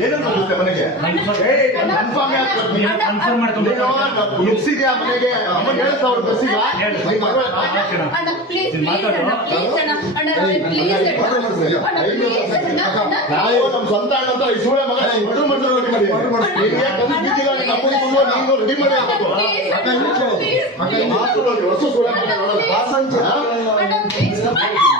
ಏನಂತ ಹೋಗುತ್ತೆ ಮನೆಗೆ ಏಯ್ ಕನ್ಫರ್ಮ್ ಮಾಡ್ಕೊಂಡು ಮುಗಿಸಿದ್ಯಾ ಮನೆಗೆ ಅಮ್ಮ ಹೇಳ್ತಾ ಅವ್ರು ಬಸ್ಸಿಗ ನಾವು ನಮ್ಮ ಸ್ವಂತ ಅಣ್ಣ ಅಂತ ಈ ಸೂಳೆ ಮಗ ಮಡು ಮಡು ರೆಡಿ ಮಾಡಿ ನಿನ್ಗೆ ಕನ್ಸ್ ಬಿದ್ದಿಲ್ಲ ನಮ್ಮಲ್ಲಿ ತುಂಬ ನೀನು ರೆಡಿ ಮಾಡಿ ಹಾಕಬೇಕು ಮಾತುಗಳು ಹೊಸ ಸೂಳೆ ಮಗ ನೋಡಲ್ಲ ಅಣ್ಣ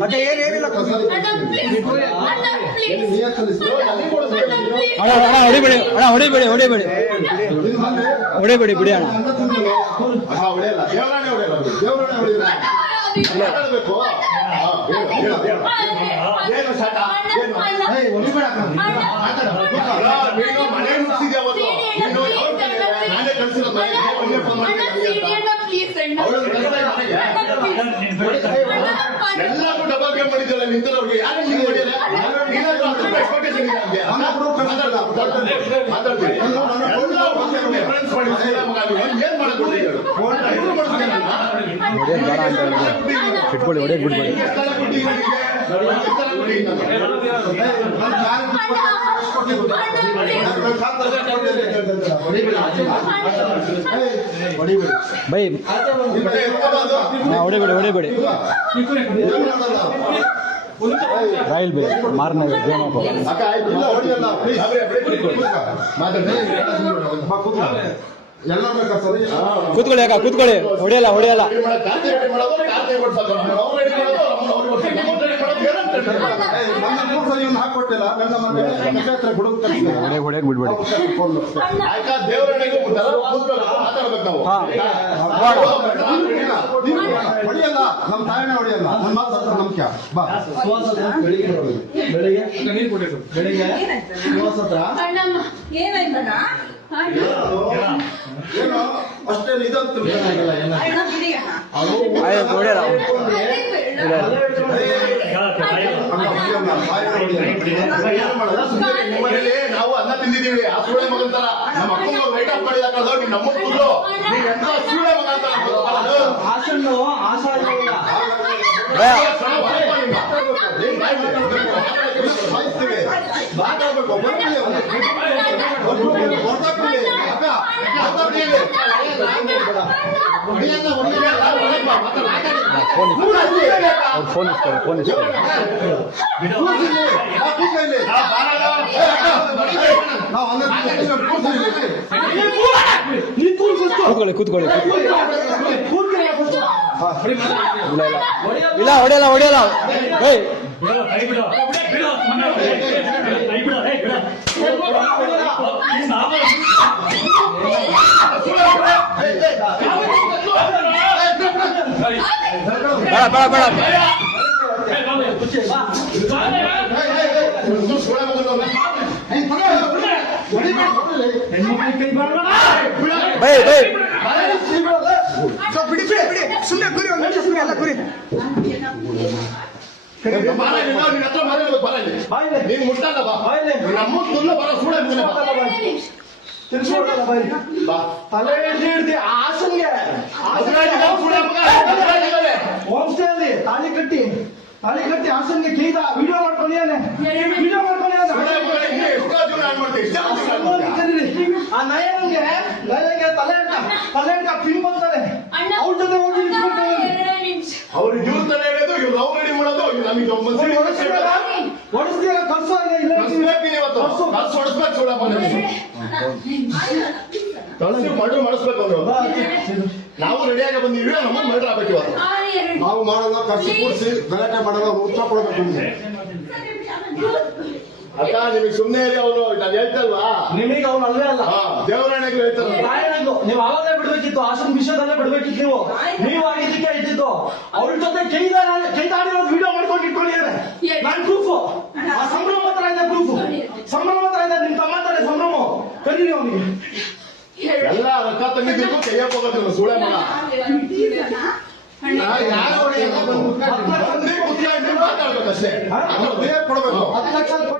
ಮತ್ತೆ ಏನೇನಿಲ್ಲ ಅಣ್ಣ ಅಣ್ಣ ಹೊಡಿಬೇಡಿ ಅಣ್ಣ ಹೊಡಿಬೇಡಿ ಹೊಡಿಬೇಡಿ. ಹೊಡಿಬೇಡಿ ಬಿಡಿ ಅಣ್ಣ. ಹೊಡೆಯಲ್ಲ. ದೇವರಾಣೆ ಹೊಡೆಯಲ್ಲ ದೇವರಾಣೆ ಹೊಡೆಯಲ್ಲ ಮಾತಾಡ್ಬೇಕು ಹಾ, ಹೇಳು, ಹೇಳು, ಹೇಳು. ಏನು ಶಾಟ? ಏನು? ಏಯ್, ಹೊಡಿಬೇಡ ಕಣೋ. ಅಲ್ಲ, ನೀನು ಮನೆ ಮುಗಿಸಿದ್ಯಾ ಅವತ್ತು ನೀನು ಅವ್ರ ಕಡೆ ನಾನೇ ಕಳ್ಸಿರೋದು ಮನೆಗೆ ಮೊನ್ನೆ ಫೋನ್ ಮಾಡಿದ್ದೀನಿ ಅಂತ. ಅವ್ಳನ್ನ ಕಳ್ಸ್ತಾ ಇದ್ದ ಮನೆಗೆ? ಎಲ್ಲಾರ್ಗೂ ಡಬಲ್ ಗೇಮ್ ಮಾಡಿದ್ದಲ್ಲ ನಿಂತಿರೋರ್ಗೆ ಯಾರು ನೀವು ಹೊಡೆಯಲ್ಲ ನೀನಾದ್ರೂ ಹತ್ತು ರೂಪಾಯಿ expectation ಇದೆ ನಮ್ಗೆ. ಮಾತಾಡ್ತೀನಿ. ಮಾತಾಡ್ತೀನಿ. ಎಲ್ಲ ಒಂದೇ friends ಮಾಡಿದ್ದೀರ ಮಗ ನೀವು. ಏನ್ ಮಾಡಕ್ ಹೊರ್ಟಿದ್ದೀರ? ಇಬ್ರು ಮಾಡ್ತೀರ ಬೈ ಹೊಡಿಬೇಡಿ ಹೊಡಿಬೇಡಿ ರಾಯಲ್ ಬೇ ಮಾರನೇ ಸರಿ ಕೂತ್ಕೊಳ್ಳಿ ಅಕ್ಕ ಕೂತ್ಕೊಳ್ಳಿ. ಹೊಡಿಯಲ್ಲ ಹೊಡಿಯಲ್ಲ. ಇವ್ನು ಹಾಕೊಟ್ಟಿಲ್ಲ ನನ್ನ ಮನೆ ಹುಡುಗ ಬಿಡ್ಬೇಡಿ. ಹೊಡಿಯಲ್ಲ. ನಮ್ಮ ತಾಯಿನ ಹೊಡಿಯಲ್ಲ. ನನ್ನ ಮಾತು ಹತ್ರ ನಂಬಿಕೆ ಬಾ. ಬೆಳಿಗ್ಗೆ ಬೆಳಿಗ್ಗೆ? ಬೆಳಿಗ್ಗೆ? ನಿವಾಸ ಹತ್ರ ಏನಾಯ್ತಣ್ಣ? ಅಷ್ಟೇನು ಇದಂತ ಏನಾಗಿಲ್ಲ ಅಣ್ಣ ಬಿಡಿ ಅಣ್ಣ ಆಯ್ತು ಹೊಡಿಯಲ್ಲ ನಿಮ್ಮನೇಲಿ ನಾವು ಅನ್ನ ತಿಂದಿದ್ದೀವಿ ಆ ಸೂಳೆ ಮಗನ್ ತರ ನಮ್ಮ ಆಫ್ ಮಾಡಿದ ಕಳ್ದೋ ನೀವು ನಮ್ಮ ಎಂತ ಸೂಳೆ ಮಗ ಮಾತಾಡ್ಬೇಕು ಅಕ್ಕ. ಫೋನ್ ಅವ್ರ ಫೋನ್ ಇಸ್ಕೊಳ್ಳಿ ಫೋನ್ ಹಂಗೆ ಕೂತ್ಕೊಳ್ಳಿ ಕೂತ್ಕೊಳ್ಳಿ ಇಲ್ಲ ಇಲ್ಲ ಹೊಡಿಯಲ್ಲ ಹೊಡಿಯಲ್ಲ ಬೈ ಬಿಡು ಬಿಡು ಬಿಡು ಸುಮ್ಮನೆ ಬಿಡು ನೀನ್ ನಾವು- ಬೇಡ ಬೇಡ ಬೇಡ. ಬೈ ಬೈ ಇಲ್ಲಿ, ನಾವು ನಿನ್ನ ಹತ್ರ ಮಾತಾಡ್ಬೇಕು, ಬಾರ ಇಲ್ಲಿ. ನೀನ್ ಮುಟ್ಟಲ್ಲ ಬಾ ನಮ್ಮ ಬರೋ ಬಾ. ಬಾ ತಲೆ ಹಿಡ್ದಿ ಆಸನ್ಗೆ ಹದಿನೈದು ತಾಳಿ ಕಟ್ಟಿ ತಾಳಿ ಕಟ್ಟಿ ಹಾಸನ್ಗೆ ಕೇಳಿದ ವಿಡಿಯೋ ಮಾಡ್ಕೊಂಡಿಯಾನೆ ವಿಡಿಯೋ ಮಾಡ್ತೀಯ. ಆ ನಯನಂಗೆ ನಯನಂಗೆ ತಲೆ ಹಿಡ್ಕ ತಲೆ ಹಿಡ್ಕ ಪಿನ್ ಬಂತಾರೆ ಅವ್ರ ಜೊತೆ ಹೋಗಿ ಅವ್ರು. ಇವ್ರ ತಲೆ ಹಿಡಿಯೋದು ಇವ್ರು ಲವ್ ರೆಡಿ ಮಾಡೋದು ನಮಗೆ. ಹೊಡಿಸ್ತೀರ ಕಲ್ಸೋ ಇಲ್ಲ ಇವತ್ತು. ಕಳ್ಸಿ ಹೊಡಿಸ್ಬೇಕು ಮಗನೇ. ಕಳ್ಸಿ ಮರ್ಡರ್ ಮಾಡಿಸ್ಬೇಕು ಅವ್ರು ನಾವು ಬಂದು ಬಂದಿವಿ ನಮ್ಮ ಮರ್ಡರ್ ಆಗ್ಬೇಕು ಇವತ್ತು. ನಾವು ಮಾಡಲ್ಲ ಖರ್ಚು ಕೂಡಿಸಿ ಗಲಾಟೆ ಮಾಡಲ್ಲ ಉತ್ತರ ಕೊಡಬೇಕು ನಿಮ್ಗೆ. ಅಕ್ಕ ನಿಮಗೆ ಸುಮ್ಮನೆ ಇರಿ ಅವನು ನಾನು ಹೇಳ್ತಲ್ವಾ? ನಿಮಗೆ ಅವನು ಅಲ್ಲೇ ಅಲ್ಲ. ಹಾ ಹೇಳ್ತಾರೆ. ನೀವು ಅವಾಗಲೇ ಬಿಡ್ಬೇಕಿತ್ತು ಆಸನ್ ವಿಷಯದಲ್ಲೇ ಬಿಡ್ಬೇಕಿತ್ತು ನೀವು. ನೀವು ಆಗಿದ್ದಕ್ಕೆ ಇದ್ದಿದ್ದು. ಅವ್ರ ಜೊತೆ ಕೈದ ತಂದಿದ್ದಕ್ಕೂ ಕೈಯಪ್ಪ ಹೋಗೋದಿಲ್ಲ ಸುಳೆ ಮಗ ಯಾರು ಹೊಡೆಯಲ್ಲ ಬಂದು ಬಂದು ಕುತ್ಕೊಂಡು ಮಾತಾಡ್ಬೇಕಷ್ಟೇ ಕೊಡ್ಬೇಕು.